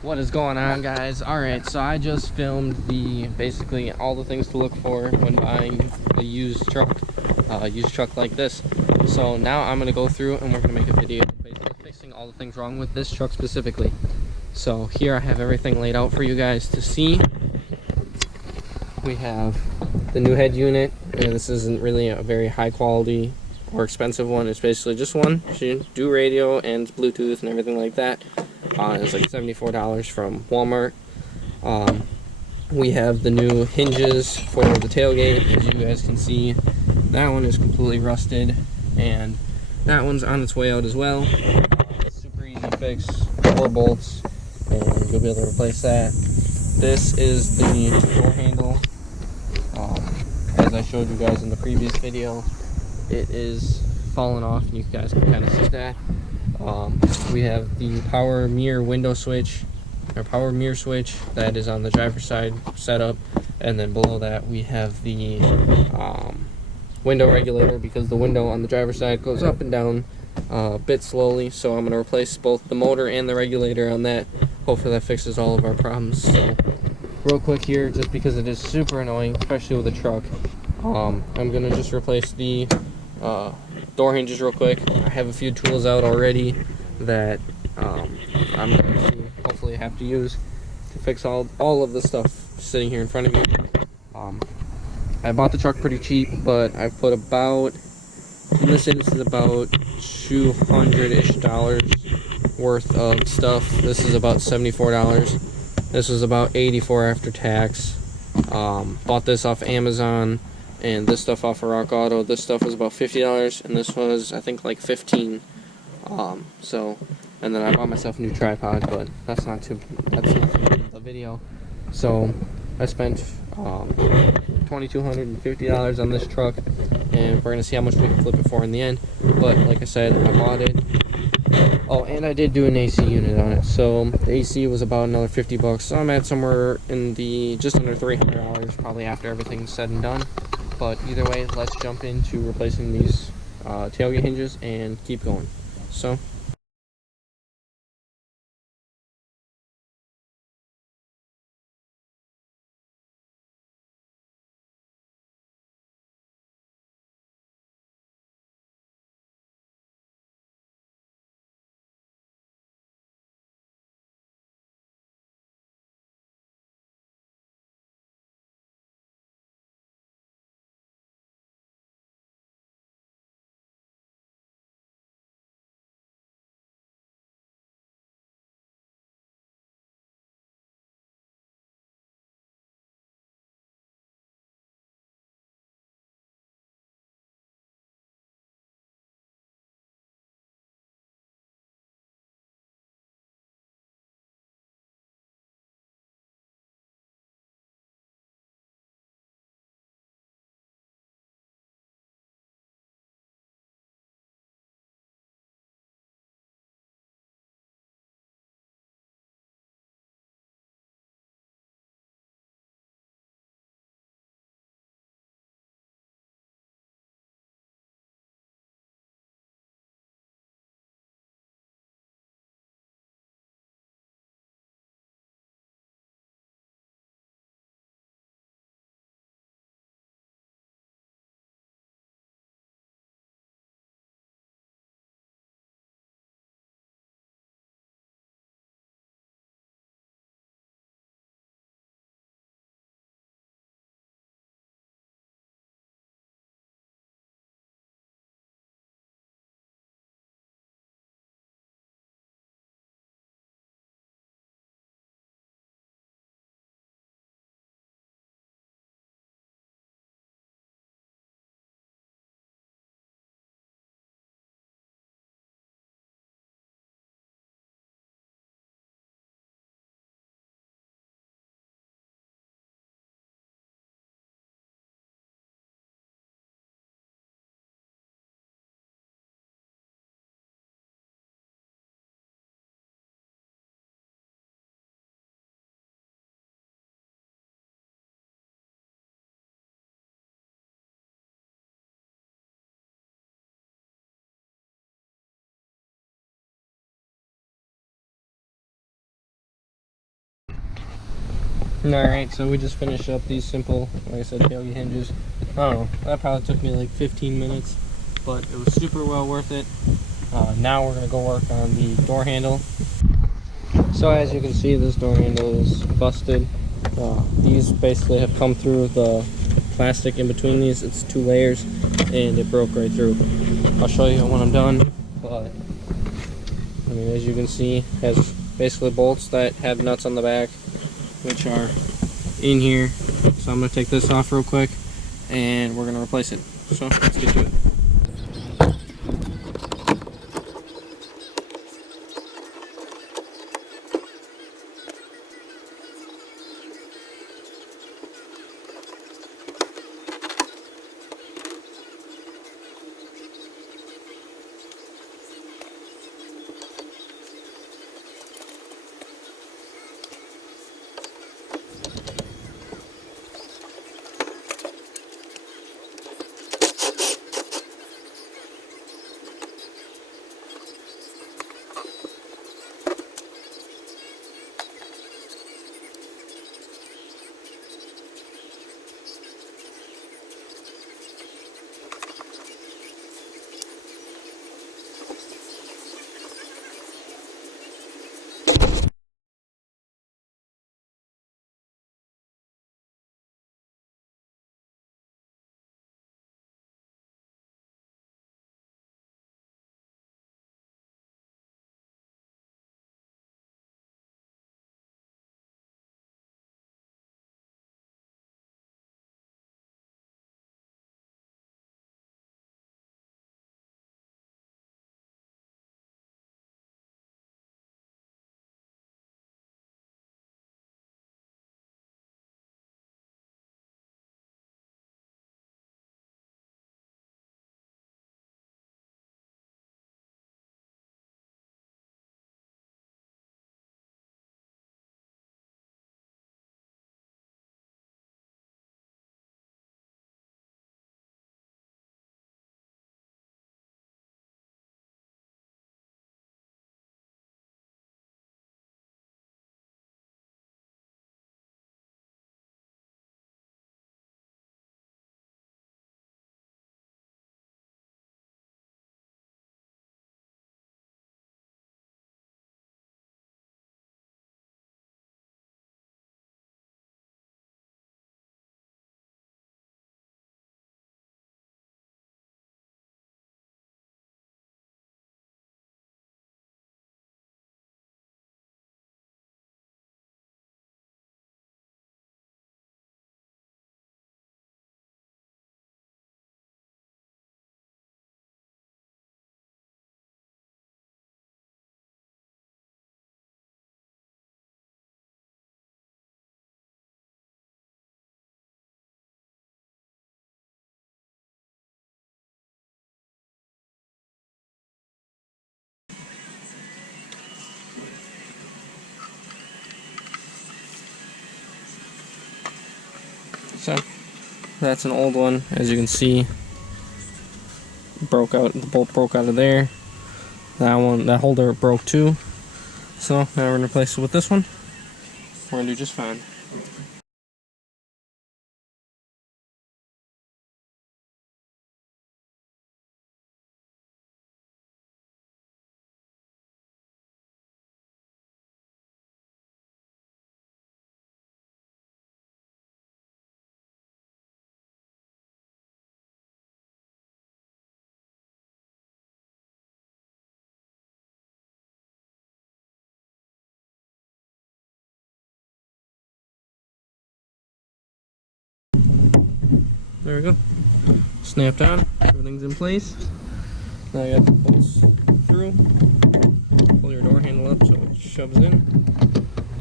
What is going on, guys? Alright, so I just filmed basically all the things to look for when buying a used truck like this. So now I'm gonna go through and we're gonna make a video basically fixing all the things wrong with this truck specifically. So here I have everything laid out for you guys to see. We have the new head unit, and this isn't really a very high quality or expensive one. It's basically just one. Should do radio and Bluetooth and everything like that. It's like $74 from Walmart. We have the new hinges for the tailgate. As you guys can see, that one is completely rusted, and that one's on its way out as well. Super easy fix, 4 bolts, and you'll be able to replace that. This is the door handle. As I showed you guys in the previous video, it is falling off, and you guys can kind of see that. We have the power mirror window switch, or power mirror switch, that is on the driver's side setup, and then below that we have the window regulator, because the window on the driver's side goes up and down a bit slowly. So I'm going to replace both the motor and the regulator on that. Hopefully that fixes all of our problems. So real quick here, just because it is super annoying, especially with a truck, I'm going to just replace the door hinges real quick. I have a few tools out already that I'm going to hopefully have to use to fix all of the stuff sitting here in front of me. I bought the truck pretty cheap, but I've put about, in this instance, about $200-ish worth of stuff. This is about $74. This was about $84 after tax. Bought this off Amazon, and this stuff off of Rock Auto. This stuff was about $50, and this was, I think, like $15. And then I bought myself a new tripod, but that's nothing in the video. So I spent $2,250 on this truck, and we're gonna see how much we can flip it for in the end. But like I said, I bought it. Oh, and I did do an AC unit on it, so the AC was about another $50. So I'm at somewhere in the just under $300, probably, after everything's said and done. But either way, let's jump into replacing these tailgate hinges and keep going. So Alright, so we just finished up these simple, like I said, tailgate hinges. I don't know, that probably took me like 15 minutes, but it was super well worth it. Now we're going to go work on the door handle. So as you can see, this door handle is busted. These basically have come through the plastic in between these. It's 2 layers and it broke right through. I'll show you when I'm done, but I mean, as you can see, it has basically bolts that have nuts on the back, which are in here. So I'm going to take this off real quick and we're going to replace it. So let's get to it. So that's an old one, as you can see. Broke out, the bolt broke out of there. That one, that holder broke too. So now we're gonna replace it with this one. We're gonna do just fine. There we go. Snapped on. Everything's in place. Now you got the bolts through. Pull your door handle up so it shoves in.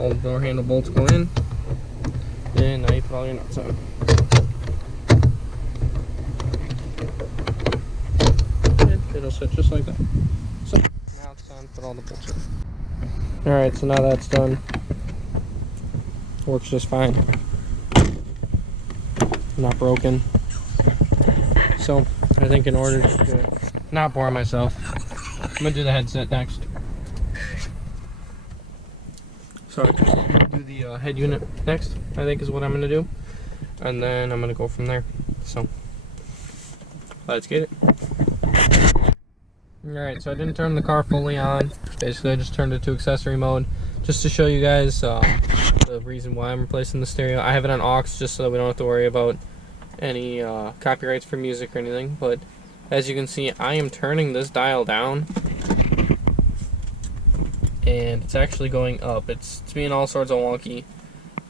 All the door handle bolts go in. And now you put all your nuts on. And it'll sit just like that. So now it's time to put all the bolts in. Alright, so now that's done. Works just fine. Not broken. So I think in order to not bore myself, I'm gonna do the headset next. So I'm gonna do the head unit next, I think is what I'm gonna do. And then I'm gonna go from there. So let's get it. Alright, so I didn't turn the car fully on. Basically, I just turned it to accessory mode just to show you guys the reason why I'm replacing the stereo. I have it on aux just so that we don't have to worry about any copyrights for music or anything. But as you can see, I am turning this dial down and it's actually going up. It's being all sorts of wonky.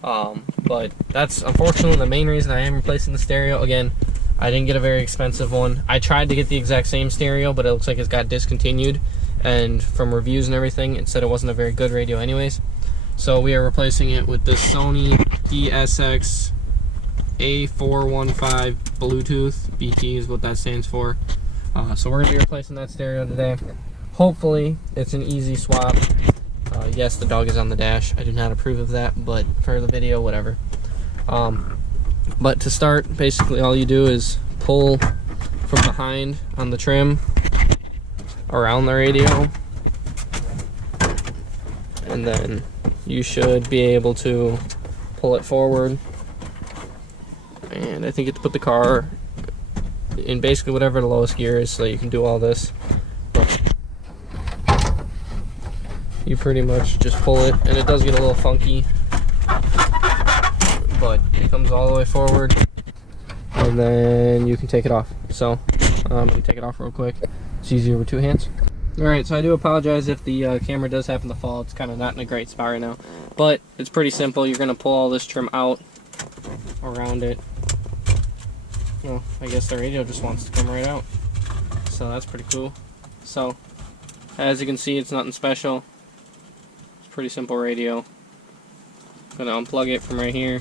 But that's unfortunately the main reason I am replacing the stereo. Again, I didn't get a very expensive one. I tried to get the exact same stereo, but it looks like it's got discontinued. And from reviews and everything, it said it wasn't a very good radio anyways. So we are replacing it with this Sony DSX A415 Bluetooth. BT is what that stands for. So we're going to be replacing that stereo today. Hopefully, it's an easy swap. Yes, the dog is on the dash. I do not approve of that, but for the video, whatever. But to start, basically all you do is pull from behind on the trim around the radio, and then you should be able to pull it forward. And I think you have to put the car in basically whatever the lowest gear is so that you can do all this. But you pretty much just pull it, and it does get a little funky, but it comes all the way forward, and then you can take it off. So I'm going to take it off real quick. It's easier with two hands. Alright, so I do apologize if the camera does happen to fall. It's kind of not in a great spot right now, but it's pretty simple. You're going to pull all this trim out around it. Well, I guess the radio just wants to come right out, so that's pretty cool. So as you can see, it's nothing special. It's a pretty simple radio. I'm going to unplug it from right here.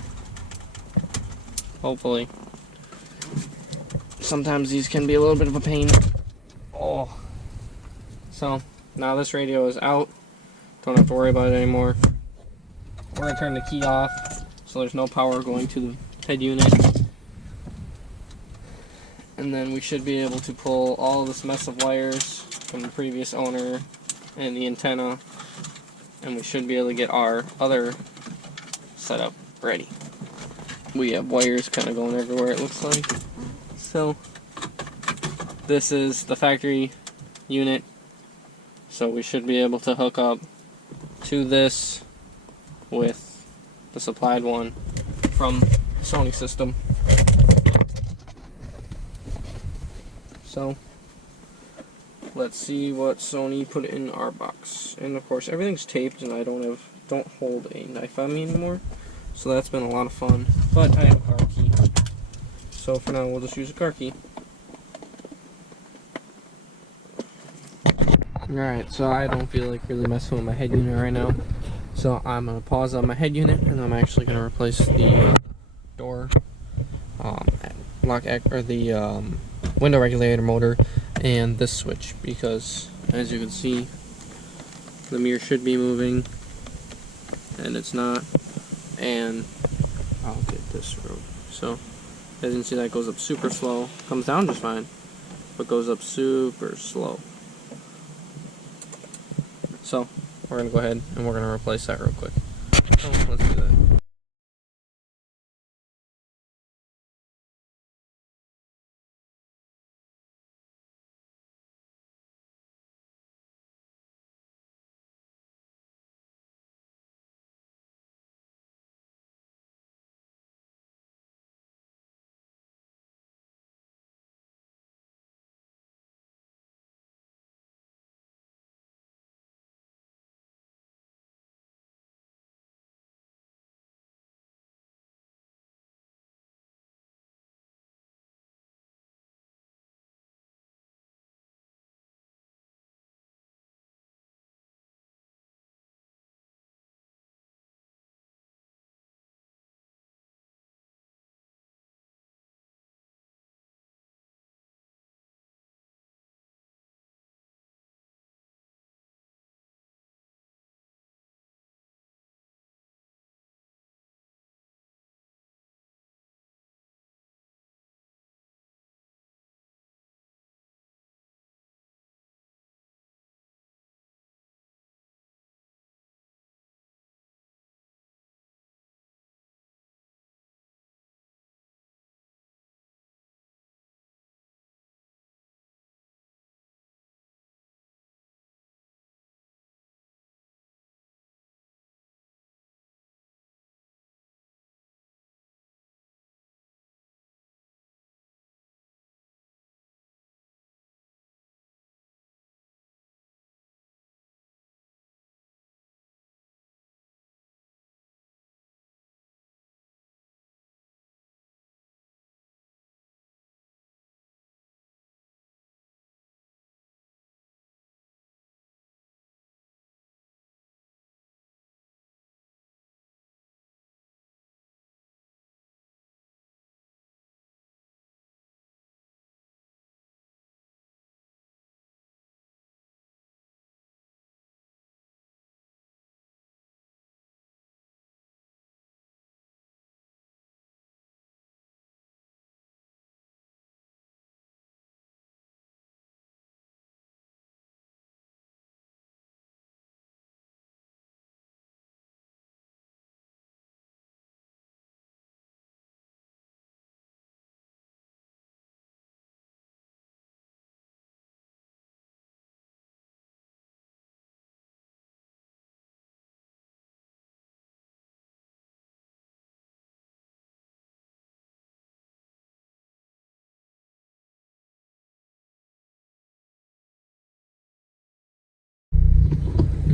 Hopefully. Sometimes these can be a little bit of a pain. Oh. So now this radio is out. Don't have to worry about it anymore. We're going to turn the key off so there's no power going to the head unit. And then we should be able to pull all of this mess of wires from the previous owner and the antenna. And we should be able to get our other setup ready. We have wires kind of going everywhere, it looks like. So this is the factory unit. So we should be able to hook up to this with the supplied one from the Sony system. So let's see what Sony put in our box. And of course everything's taped and I don't hold a knife on me anymore. So that's been a lot of fun. But I have a car key. So for now we'll just use a car key. Alright, so I don't feel like really messing with my head unit right now. So I'm going to pause on my head unit and I'm actually going to replace the door window regulator motor and this switch, because as you can see the mirror should be moving and it's not, and I'll get this road. So as you can see, that goes up super slow, comes down just fine, but goes up super slow. So we're going to go ahead and we're going to replace that real quick. So let's do that.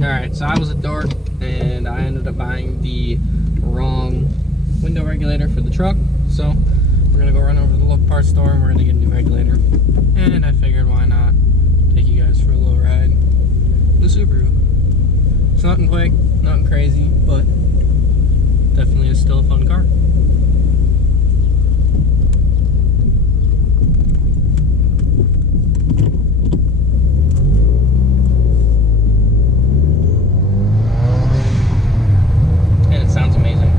Alright, so I was a dork and I ended up buying the wrong window regulator for the truck. So we're gonna go run over to the local parts store and we're gonna get a new regulator. And I figured why not take you guys for a little ride in the Subaru. It's nothing quick, nothing crazy, but definitely is still a fun car. And it sounds amazing.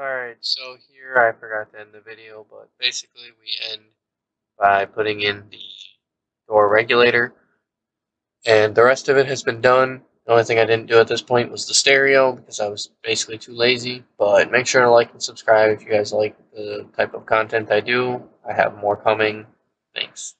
Alright, so here I forgot to end the video, but basically we end by putting in the door regulator, and the rest of it has been done. The only thing I didn't do at this point was the stereo because I was basically too lazy, but make sure to like and subscribe if you guys like the type of content I do. I have more coming. Thanks.